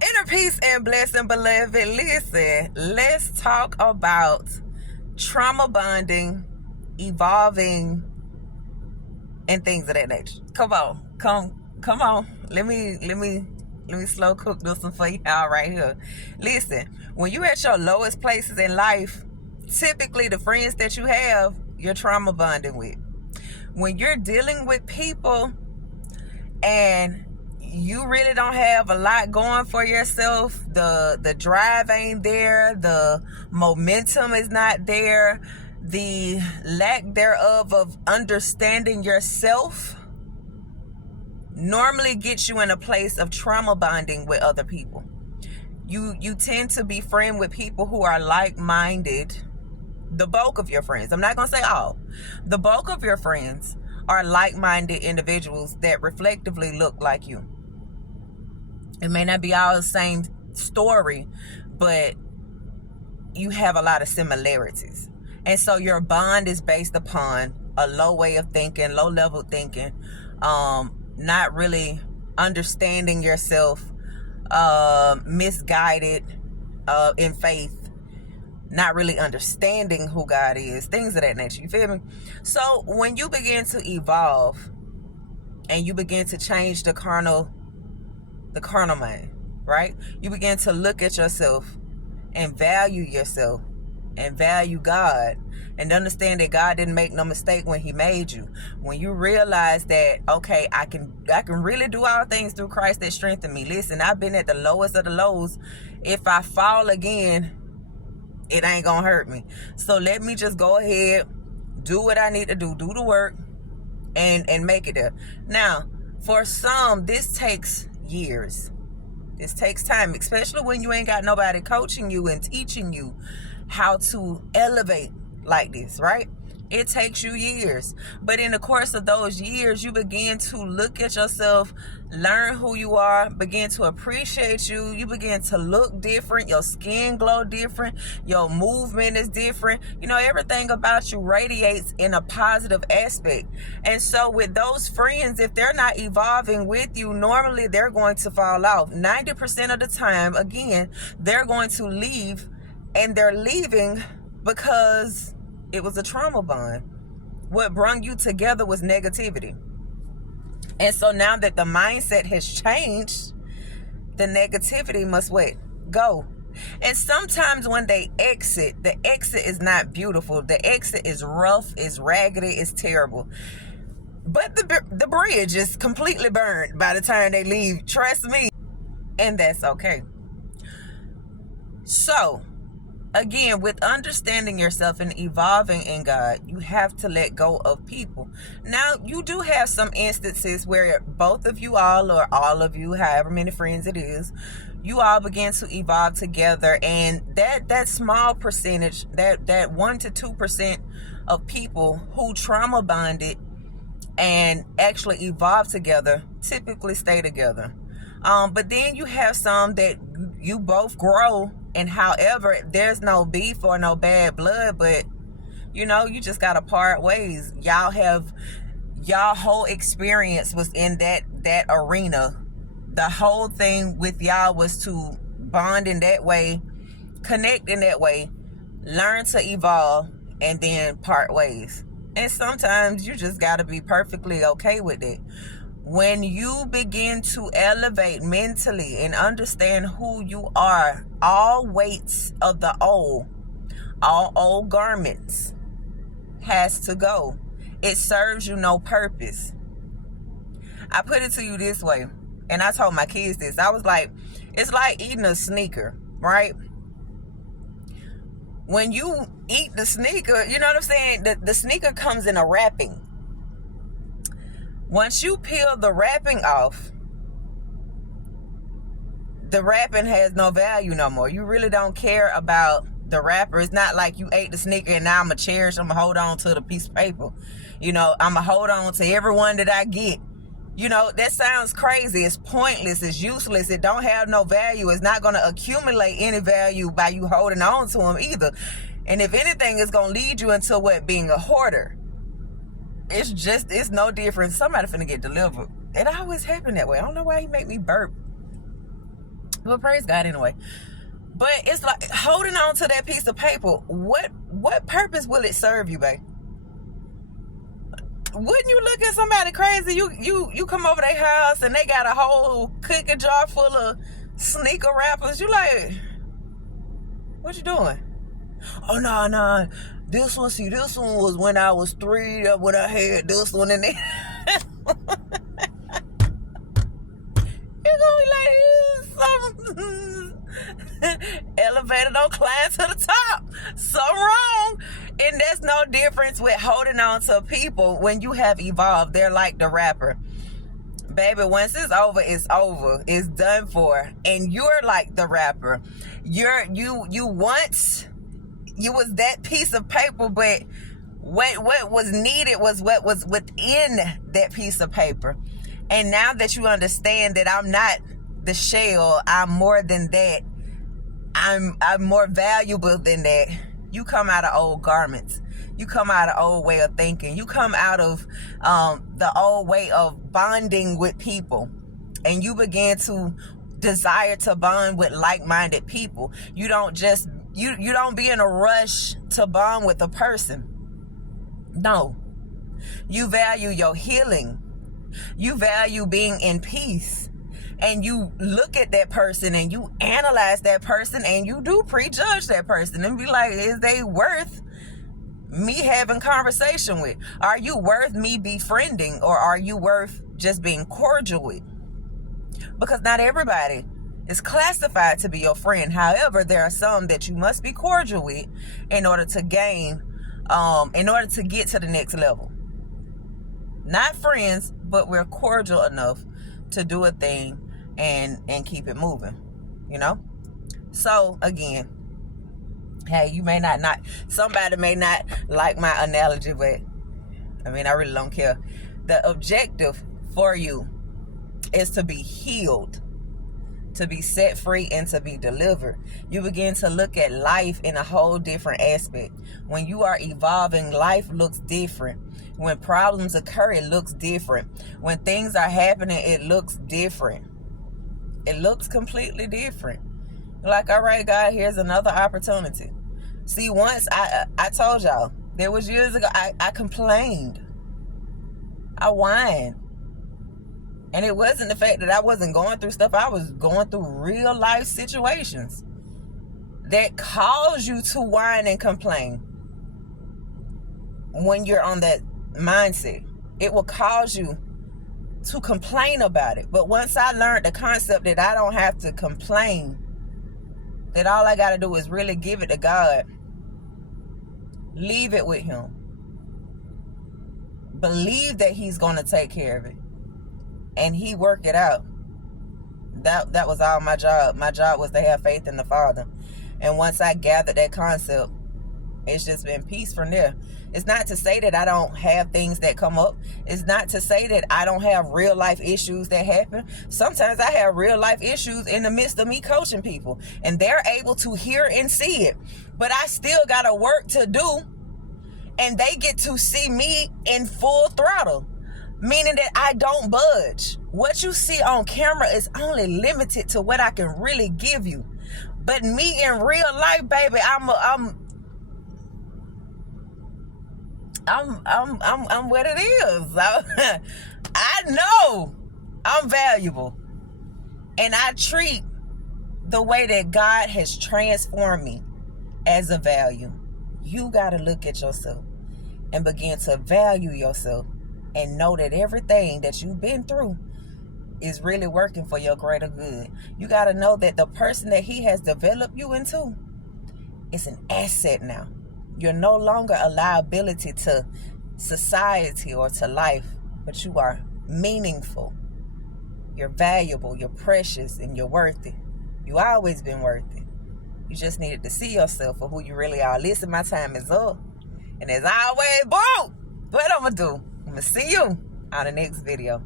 Inner peace and blessing, beloved. Listen, let's talk about trauma bonding, evolving, and things of that nature. Come on, come on. Let me slow cook this one for y'all right here. Listen, when you at your lowest places in life, typically the friends that you have, you're trauma bonding with. When you're dealing with people and you really don't have a lot going for yourself, the drive ain't there, the momentum is not there, the lack thereof of understanding yourself normally gets you in a place of trauma bonding with other people. You tend to be friend with people who are like-minded. The bulk of your friends, I'm not gonna say all, the bulk of your friends are like-minded individuals that reflectively look like you. It may not be all the same story, but you have a lot of similarities. And so your bond is based upon a low way of thinking, low level thinking, not really understanding yourself, misguided in faith, not really understand who God is, things of that nature. You feel me? So when you begin to evolve and you begin to change the carnal mind, right? You begin to look at yourself and value yourself and value God and understand that God didn't make no mistake when he made you. When you realize that, okay, I can really do all things through Christ that strengthen me. Listen, I've been at the lowest of the lows. If I fall again, it ain't gonna hurt me. So let me just go ahead, do what I need to do the work, and make it there. Now, for some, this takes years. This takes time, especially when you ain't got nobody coaching you and teaching you how to elevate like this, right? It takes you years. But in the course of those years, you begin to look at yourself, learn who you are, begin to appreciate you. You begin to look different. Your skin glow different. Your movement is different. You know, everything about you radiates in a positive aspect. And so with those friends, if they're not evolving with you, normally they're going to fall off. 90% of the time, again, they're going to leave, and they're leaving because it was a trauma bond. What brung you together was negativity. And so now that the mindset has changed, the negativity must what? Go. And sometimes when they exit, the exit is not beautiful. The exit is rough, is raggedy, is terrible. But the bridge is completely burned by the time they leave. Trust me. And that's okay. So, again, with understanding yourself and evolving in God, you have to let go of people. Now, you do have some instances where both of you all, or all of you, however many friends it is, you all begin to evolve together, and that small percentage, that 1% to 2% of people who trauma bonded and actually evolve together typically stay together. But then you have some that you both grow, and however, there's no beef or no bad blood, but you know, you just gotta part ways. Y'all whole experience was in that arena. The whole thing with y'all was to bond in that way, connect in that way, learn to evolve, and then part ways. And sometimes you just gotta be perfectly okay with it. When you begin to elevate mentally and understand who you are, all weights of the old, all old garments has to go. It serves you no purpose. I put it to you this way, and I told my kids this. I was like, it's like eating a sneaker, right? When you eat the sneaker, you know what I'm saying? The sneaker comes in a wrapping. Once you peel the wrapping off, the wrapping has no value no more. You really don't care about the wrapper. It's not like you ate the sneaker and now I'm going to cherish, I'm going to hold on to the piece of paper. You know, I'm going to hold on to every one that I get. You know, that sounds crazy. It's pointless. It's useless. It don't have no value. It's not going to accumulate any value by you holding on to them either. And if anything, it's going to lead you into what? Being a hoarder. It's no different. Somebody finna get delivered. It always happen that way. I don't know why he make me burp. But praise God anyway. But it's like holding on to that piece of paper. What purpose will it serve you, babe? Wouldn't you look at somebody crazy? You come over their house and they got a whole cookie jar full of sneaker wrappers. You like, what you doing? Oh no. This one was when I was 3, when I had this one in there. You're gonna be like, elevator don't climb to the top. Something wrong. And there's no difference with holding on to people when you have evolved. They're like the rapper. Baby, once it's over, it's over. It's done for. And you're like the rapper. You was that piece of paper, but what was needed was what was within that piece of paper. And now that you understand that I'm not the shell, I'm more than that. I'm more valuable than that. You come out of old garments. You come out of old way of thinking. You come out of the old way of bonding with people. And you begin to desire to bond with like-minded people. You don't just, you don't be in a rush to bond with a person. No. You value your healing. You value being in peace. And you look at that person and you analyze that person and you do prejudge that person and be like, is they worth me having conversation with? Are you worth me befriending, or are you worth just being cordial with? Because not everybody is classified to be your friend. However, there are some that you must be cordial with in order to gain, in order to get to the next level. Not friends, but we're cordial enough to do a thing and keep it moving, you know? So again, hey, you may not somebody may not like my analogy, but I mean, I really don't care. The objective for you is to be healed, to be set free, and to be delivered. You begin to look at life in a whole different aspect. When you are evolving, life looks different. When problems occur, it looks different. When things are happening, it looks different. It looks completely different. Like, all right, God, here's another opportunity. See, once I told y'all, there was years ago, I complained. I whined. And it wasn't the fact that I wasn't going through stuff. I was going through real life situations that cause you to whine and complain. When you're on that mindset, it will cause you to complain about it. But once I learned the concept that I don't have to complain, that all I got to do is really give it to God, leave it with Him, believe that He's going to take care of it, and He worked it out. That was all my job. My job was to have faith in the Father. And once I gathered that concept, it's just been peace from there. It's not to say that I don't have things that come up. It's not to say that I don't have real life issues that happen. Sometimes I have real life issues in the midst of me coaching people, and they're able to hear and see it. But I still got a work to do, and they get to see me in full throttle, meaning that I don't budge. What you see on camera is only limited to what I can really give you. But me in real life, baby, I'm what it is. I know I'm valuable, and I treat the way that God has transformed me as a value. You got to look at yourself and begin to value yourself and know that everything that you've been through is really working for your greater good. You got to know that the person that He has developed you into is an asset now. You're no longer a liability to society or to life, but you are meaningful. You're valuable, you're precious, and you're worthy. You've always been worthy. You just needed to see yourself for who you really are. Listen, my time is up. And as always, boom! What I'm going to do? I'm going to see you on the next video.